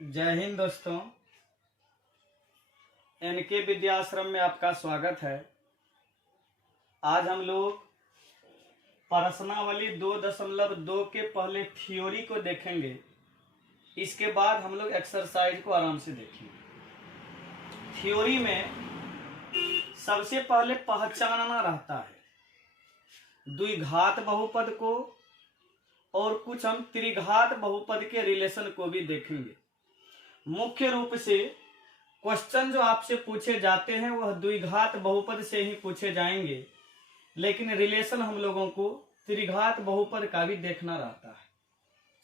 जय हिंद दोस्तों। एनके विद्याश्रम में आपका स्वागत है। आज हम लोग प्रश्नावली 2.2 के पहले थ्योरी को देखेंगे। इसके बाद हम लोग एक्सरसाइज को आराम से देखेंगे। थ्योरी में सबसे पहले पहचानना रहता है द्विघात बहुपद को, और कुछ हम त्रिघात बहुपद के रिलेशन को भी देखेंगे। मुख्य रूप से क्वेश्चन जो आपसे पूछे जाते हैं वह द्विघात बहुपद से ही पूछे जाएंगे, लेकिन रिलेशन हम लोगों को त्रिघात बहुपद का भी देखना रहता है।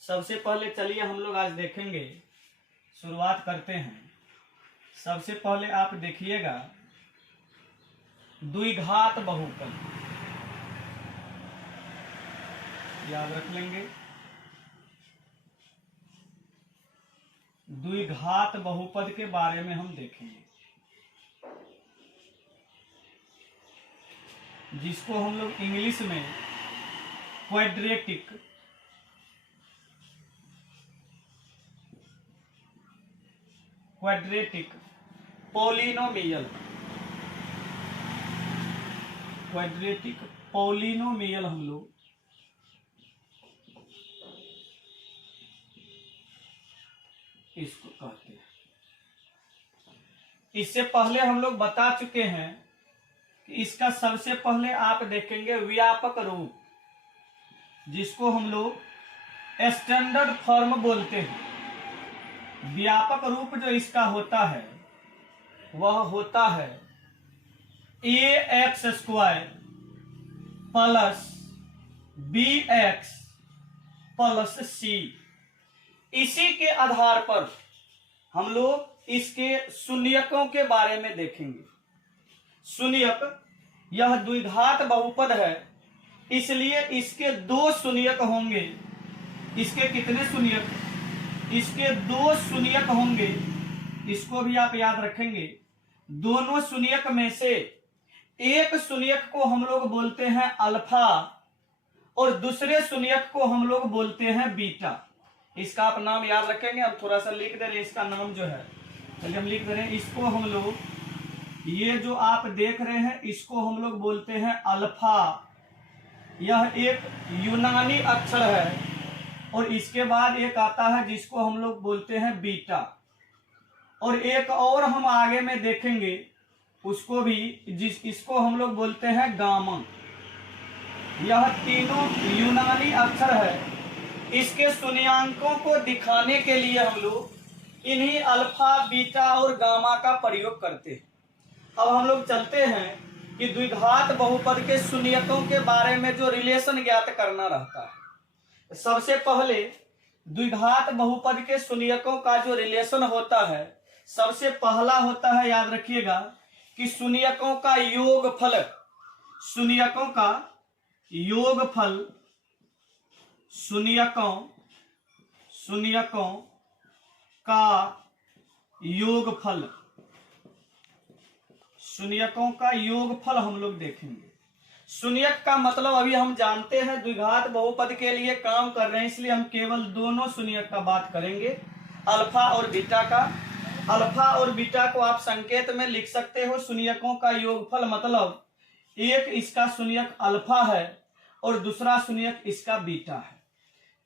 सबसे पहले चलिए हम लोग आज देखेंगे, शुरुआत करते हैं। सबसे पहले आप देखिएगा द्विघात बहुपद, याद रख लेंगे। द्विघात बहुपद के बारे में हम देखेंगे, जिसको हम लोग इंग्लिश में क्वाड्रेटिक पॉलिनोमियल हम लोग इसको कहते हैं। इससे पहले हम लोग बता चुके हैं कि इसका सबसे पहले आप देखेंगे व्यापक रूप, जिसको हम लोग स्टैंडर्ड फॉर्म बोलते हैं। व्यापक रूप जो इसका होता है वह होता है ax² plus bx plus c। इसी के आधार पर हम लोग इसके शून्यकों के बारे में देखेंगे। शून्यक यह द्विघात बहुपद है, इसलिए इसके दो शून्यक होंगे। इसके कितने शून्यक? इसके दो शून्यक होंगे। इसको भी आप याद रखेंगे। दोनों शून्यक में से एक शून्यक को हम लोग बोलते हैं अल्फा और दूसरे शून्यक को हम लोग बोलते हैं बीटा। इसका आप नाम याद रखेंगे। अब थोड़ा सा लिख दे रहे हैं इसका नाम जो है, चलिए हम लिख दे रहे हैं। इसको हम लोग, ये जो आप देख रहे हैं इसको हम लोग बोलते हैं अल्फा। यह एक यूनानी अक्षर है। और इसके बाद एक आता है जिसको हम लोग बोलते हैं बीटा, और एक और हम आगे में देखेंगे उसको भी, इसको हम लोग बोलते हैं गामा। यह तीनों यूनानी अक्षर है। इसके शून्यांकों को दिखाने के लिए हम लोग इन्हीं अल्फा, बीटा और गामा का प्रयोग करते हैं। अब हम लोग चलते हैं कि द्विघात बहुपद के शून्यकों के बारे में जो रिलेशन ज्ञात करना रहता है। सबसे पहले द्विघात बहुपद के शून्यकों का जो रिलेशन होता है, सबसे पहला होता है, याद रखिएगा, कि शून्यकों का योगफल। शून्यकों का योगफल, शून्यकों का योगफल, शून्यकों का योगफल हम लोग देखेंगे। शून्यक का मतलब अभी हम जानते हैं, द्विघात बहुपद के लिए काम कर रहे हैं, इसलिए हम केवल दोनों शून्यक का बात करेंगे, अल्फा और बीटा का। अल्फा और बीटा को आप संकेत में लिख सकते हो। शून्यकों का योगफल मतलब एक इसका शून्यक अल्फा है और दूसरा शून्यक इसका बीटा है।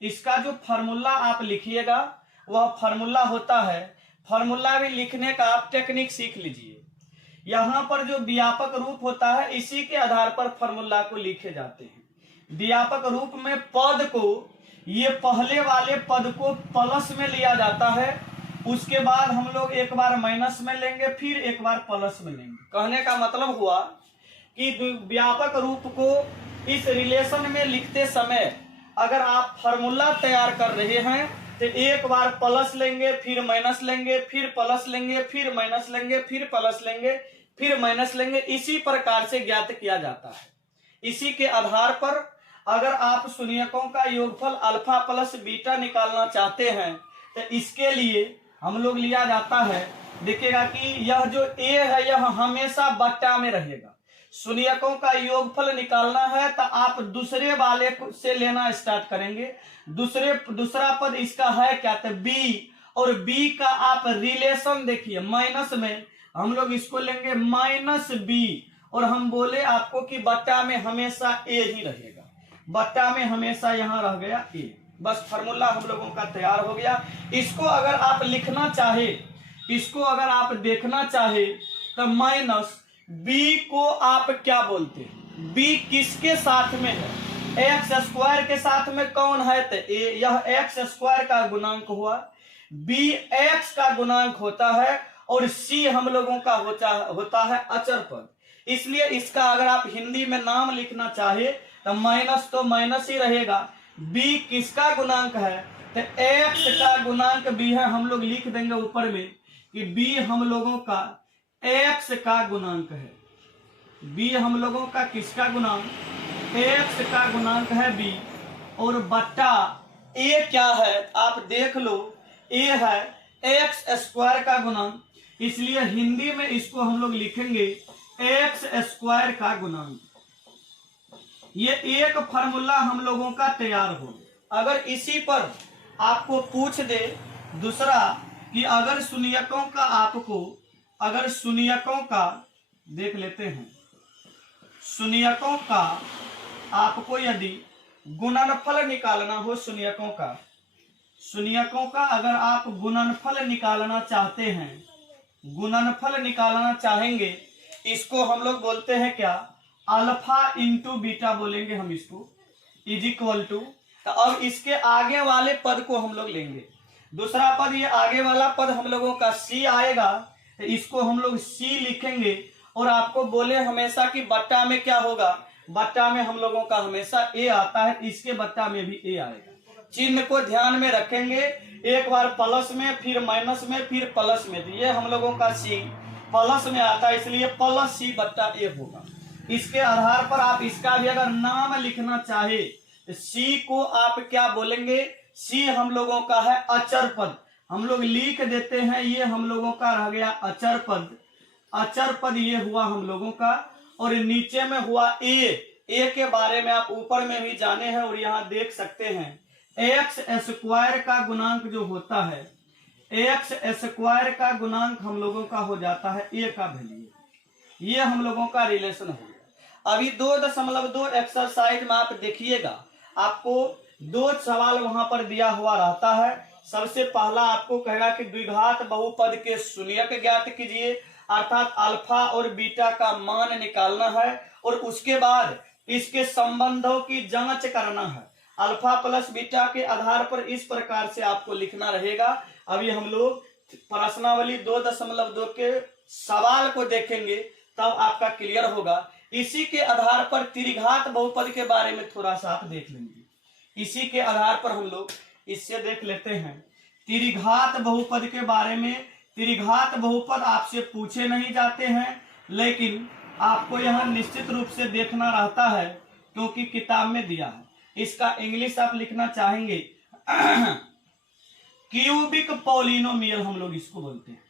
इसका जो फार्मूला आप लिखिएगा वह फार्मूला होता है, फार्मूला भी लिखने का आप टेक्निक सीख लीजिए। यहाँ पर जो व्यापक रूप होता है इसी के आधार पर फार्मूला को लिखे जाते हैं। व्यापक रूप में पद को, ये पहले वाले पद को प्लस में लिया जाता है, उसके बाद हम लोग एक बार माइनस में लेंगे, फिर एक बार प्लस में लेंगे। कहने का मतलब हुआ कि व्यापक रूप को इस रिलेशन में लिखते समय अगर आप फार्मूला तैयार कर रहे हैं तो एक बार प्लस लेंगे, फिर माइनस लेंगे, फिर प्लस लेंगे, फिर माइनस लेंगे, फिर प्लस लेंगे, फिर माइनस लेंगे। इसी प्रकार से ज्ञात किया जाता है। इसी के आधार पर अगर आप शून्यकों का योगफल अल्फा प्लस बीटा निकालना चाहते हैं तो इसके लिए हम लोग लिया जाता है, देखिएगा कि यह जो ए है यह हमेशा बट्टा में रहेगा। शून्यकों का योगफल निकालना है तो आप दूसरे वाले से लेना स्टार्ट करेंगे। दूसरा पद इसका है क्या, तो बी, और बी का आप रिलेशन देखिए, माइनस में हम लोग इसको लेंगे माइनस बी, और हम बोले आपको कि बट्टा में हमेशा ए ही रहेगा, बट्टा में हमेशा यहां रह गया ए। बस फार्मूला हम लोगों का तैयार हो गया। इसको अगर आप लिखना चाहे, इसको अगर आप देखना चाहे तो माइनस बी को आप क्या बोलते हैं, बी किसके साथ में है, एक्स स्क्वायर के साथ में कौन है, तो ए, यह एक्स स्क्वायर का गुणांक हुआ, बी एक्स का गुणांक होता है, और सी हम लोगों का होता है अचर पद। इसलिए इसका अगर आप हिंदी में नाम लिखना चाहे तो माइनस तो माइनस ही रहेगा। बी किसका गुणांक है, तो एक्स का गुणांक बी है, हम लोग लिख देंगे ऊपर में कि बी हम लोगों का एक्स का गुणांक है, बी हम लोगों का किसका गुणांक, एक्स का गुणांक है बी, और बट्टा ए क्या है आप देख लो, ए है एक्स स्क्वायर का गुणांक, इसलिए हिंदी में इसको हम लोग लिखेंगे एक्स स्क्वायर का गुणांक। ये एक फार्मूला हम लोगों का तैयार हो। अगर इसी पर आपको पूछ दे दूसरा कि अगर शून्यकों का आपको, अगर शून्यकों का देख लेते हैं, शून्यकों का आपको यदि गुणनफल निकालना हो, शून्यकों का, शून्यकों का अगर आप गुणनफल निकालना चाहते हैं, गुणनफल निकालना चाहेंगे, इसको हम लोग बोलते हैं क्या, अल्फा इंटू बीटा बोलेंगे हम इसको, इज इक्वल टू, तो अब इसके आगे वाले पद को हम लोग लेंगे, दूसरा पद, ये आगे वाला पद हम लोगों का सी आएगा, तो इसको हम लोग सी लिखेंगे, और आपको बोले हमेशा कि बट्टा में क्या होगा, बट्टा में हम लोगों का हमेशा ए आता है, इसके बट्टा में भी ए आएगा। चिन्ह को ध्यान में रखेंगे, एक बार प्लस में, फिर माइनस में, फिर प्लस में, तो ये हम लोगों का सी प्लस में आता है, इसलिए प्लस सी बट्टा ए होगा। इसके आधार पर आप इसका भी अगर नाम लिखना चाहे तो सी को आप क्या बोलेंगे, सी हम लोगों का है अचर पद, हम लोग लिख देते हैं, ये हम लोगों का रह गया अचर पद, अचर पद ये हुआ हम लोगों का, और नीचे में हुआ ए के बारे में आप ऊपर में भी जाने हैं और यहाँ देख सकते हैं, एक्स स्क्वायर का गुणांक जो होता है, एक्स स्क्वायर का गुणांक हम लोगों का हो जाता है ए का वैल्यू, ये हम लोगों का रिलेशन हो गया। अभी 2.2 एक्सरसाइज में आप देखिएगा, आपको 2 सवाल वहां पर दिया हुआ रहता है। सबसे पहला आपको कहेगा कि द्विघात बहुपद के शून्यक ज्ञात कीजिए, अर्थात अल्फा और बीटा का मान निकालना है, और उसके बाद इसके संबंधों की जांच करना है। अल्फा प्लस बीटा के आधार पर इस प्रकार से आपको लिखना रहेगा। अभी हम लोग प्रश्नावली 2.2 के सवाल को देखेंगे, तब आपका क्लियर होगा। इसी के आधार पर त्रिघात बहुपद के बारे में थोड़ा सा आप देख लेंगे। इसी के आधार पर हम लोग इससे देख लेते हैं त्रिघात बहुपद के बारे में। त्रिघात बहुपद आपसे पूछे नहीं जाते हैं, लेकिन आपको यह निश्चित रूप से देखना रहता है, क्योंकि किताब में दिया है। इसका इंग्लिश आप लिखना चाहेंगे क्यूबिक पॉलिनोमियल, हम लोग इसको बोलते हैं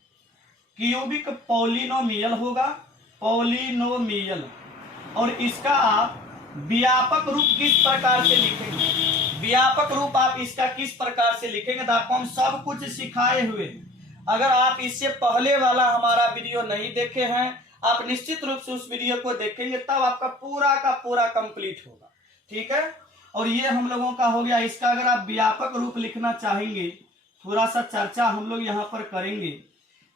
क्यूबिक पॉलिनोमियल होगा, पॉलिनोमियल। और इसका आप व्यापक रूप किस प्रकार से लिखेंगे, व्यापक रूप आप इसका किस प्रकार से लिखेंगे, तो आपको हम सब कुछ सिखाए हुए हैं। अगर आप इससे पहले वाला हमारा वीडियो नहीं देखे हैं, आप निश्चित रूप से उस वीडियो को देखेंगे, तब आपका पूरा का पूरा कंप्लीट होगा, ठीक है। और ये हम लोगों का हो गया। इसका अगर आप व्यापक रूप लिखना चाहेंगे, थोड़ा सा चर्चा हम लोग यहाँ पर करेंगे।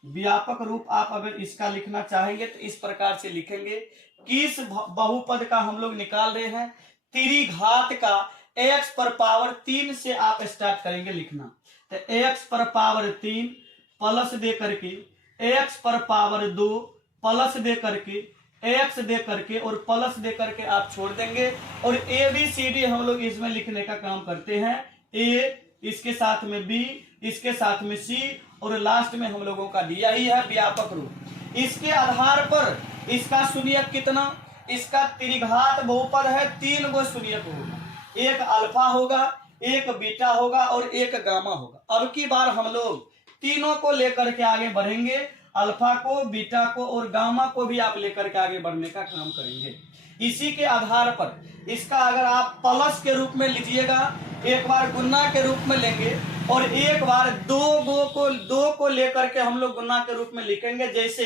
व्यापक रूप आप अगर इसका लिखना चाहेंगे तो इस प्रकार से लिखेंगे। किस बहुपद का हम लोग निकाल रहे हैं, त्रिघात का। x पर पावर 3 से आप स्टार्ट करेंगे लिखना, तो x पर पावर 3 प्लस दे करके, x पर पावर 2 प्लस दे करके, x दे करके और प्लस दे करके आप छोड़ देंगे। और ABCD हम लोग इसमें लिखने का काम करते हैं। A इसके साथ में B, इसके साथ में C, और लास्ट में हम लोगों का दिया ही है व्यापक रूप। इसके आधार पर इसका शून्यक कितना, इसका त्रिघात बहुपद है, 3 गो शून्यक होगा, एक अल्फा होगा, एक बीटा होगा और एक गामा होगा। अब की बार हम लोग तीनों को लेकर के आगे बढ़ेंगे, अल्फा को, बीटा को और गामा को भी आप लेकर के आगे बढ़ने का काम करेंगे। इसी के आधार पर इसका अगर आप प्लस के रूप में लीजिएगा, एक बार गुना के रूप में लेंगे और एक बार दो को लेकर के हम लोग गुना के रूप में लिखेंगे। जैसे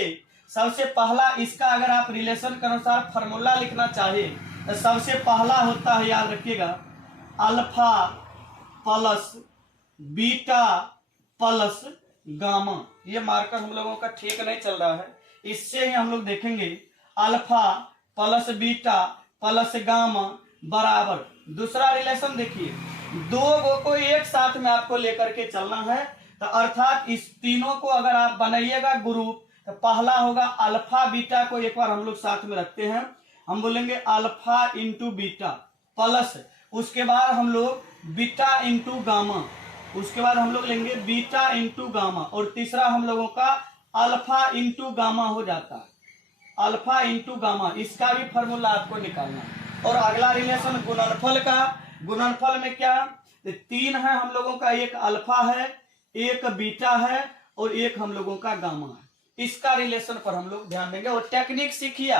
सबसे पहला इसका अगर आप रिलेशन के अनुसार फॉर्मूला लिखना चाहे तो सबसे पहला होता है, याद रखिएगा, alpha plus beta plus gamma. ये मार्कर हम लोगों का ठीक नहीं चल रहा है, इससे ही हम लोग देखेंगे alpha plus beta plus gamma बराबर। दूसरा रिलेशन देखिए, दो को एक साथ में आपको लेकर के चलना है, तो अर्थात इस तीनों को अगर आप बनाइएगा ग्रुप, तो पहला होगा अल्फा बीटा को एक बार हम लोग साथ में रखते हैं, हम बोलेंगे अल्फा इंटू बीटा प्लस, उसके बाद हम लोग बीटा इंटू गामा, उसके बाद हम लोग लेंगे बीटा इंटू गामा, और तीसरा हम लोगों का अल्फा इंटू गामा हो जाता है, अल्फा इंटू गामा। इसका भी फॉर्मूला आपको निकालना है। और अगला रिलेशन गुणनफल का, गुणनफल में क्या, तीन है हम लोगों का, एक अल्फा है, एक बीटा है और एक हम लोगों का गामा है। इसका रिलेशन पर हम लोग ध्यान देंगे और टेक्निक सीखिए,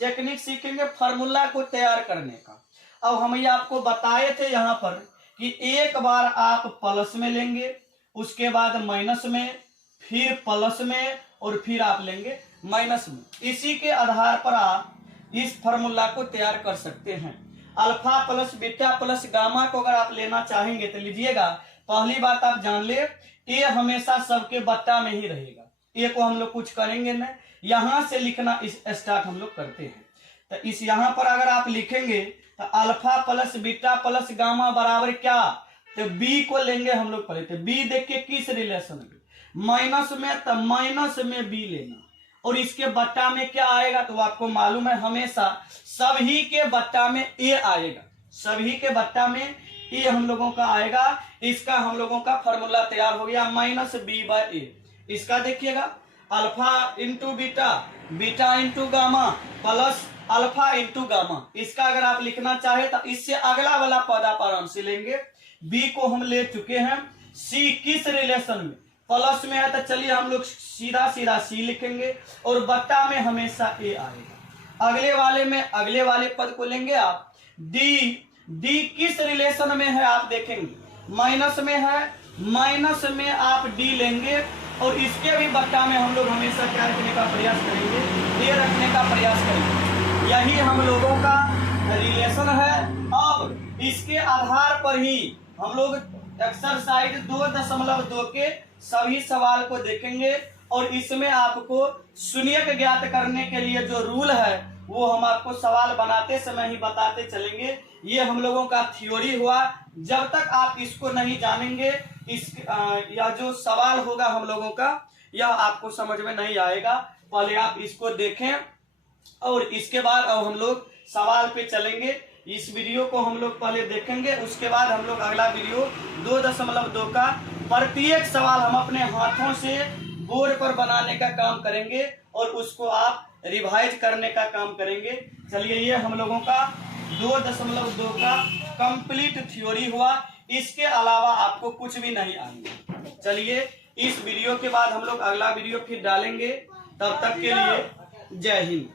टेक्निक सीखेंगे फार्मूला को तैयार करने का। अब हम ये आपको बताए थे यहाँ पर कि एक बार आप प्लस में लेंगे, उसके बाद माइनस में, फिर प्लस में और फिर आप लेंगे माइनस में। इसी के आधार पर आप इस फार्मूला को तैयार कर सकते हैं। Alpha plus beta plus gamma को अगर आप लेना चाहेंगे तो लीजिएगा। पहली बात आप जान ले, ए हमेशा सबके बट्टा में ही रहेगा, ए को हम लोग कुछ करेंगे नहीं, यहां से लिखना इस स्टार्ट हम लोग करते हैं। तो इस यहां पर अगर आप लिखेंगे तो alpha plus beta plus gamma बराबर क्या, तो बी को लेंगे हम लोग पहले। तो बी देख के किस रिलेशन में, माइनस में, तो माइनस में बी लेना, और इसके बट्टा में क्या आएगा, तो आपको मालूम है हमेशा सभी के बट्टा में ए आएगा, सभी के बट्टा में ए हम लोगों का आएगा। इसका हम लोगों का फॉर्मूला तैयार हो गया, माइनस बी बाय ए। इसका देखिएगा alpha into beta, beta into gamma plus alpha into gamma. इसका अगर आप लिखना चाहे तो इससे अगला वाला पद आप आराम से लेंगे। बी को हम ले चुके हैं, सी किस रिलेशन में, प्लस में है, तो चलिए हम लोग सीधा सीधा सी लिखेंगे और बट्टा में हमेशा ए आएगा। अगले वाले में अगले वाले पद को लेंगे आप, डी, डी किस रिलेशन में है आप देखेंगे, माइनस में है, माइनस में आप डी लेंगे और इसके भी बट्टा में हम लोग हमेशा क्या रखने का प्रयास करेंगे, ए रखने का प्रयास करेंगे। यही हम लोगों का रिलेशन है। अब इसके आधार पर ही हम लोग एक्सरसाइज 2.2 के सभी सवाल को देखेंगे और इसमें आपको शून्यक ज्ञात करने के लिए जो रूल है वो हम आपको सवाल बनाते समय ही बताते चलेंगे। ये हम लोगों का थ्योरी हुआ। जब तक आप इसको नहीं जानेंगे, इस यह जो सवाल होगा हम लोगों का, यह आपको समझ में नहीं आएगा। पहले आप इसको देखें और इसके बाद अब हम लोग सवाल पे चलेंगे। इस वीडियो को हम लोग पहले देखेंगे, उसके बाद हम लोग अगला वीडियो 2.2 का प्रत्येक सवाल हम अपने हाथों से बोर्ड पर बनाने का काम करेंगे और उसको आप रिवाइज करने का काम करेंगे। चलिए, ये हम लोगों का 2.2 का कंप्लीट थ्योरी हुआ। इसके अलावा आपको कुछ भी नहीं आएंगे। चलिए, इस वीडियो के बाद हम लोग अगला वीडियो फिर डालेंगे। तब तक के लिए जय हिंद।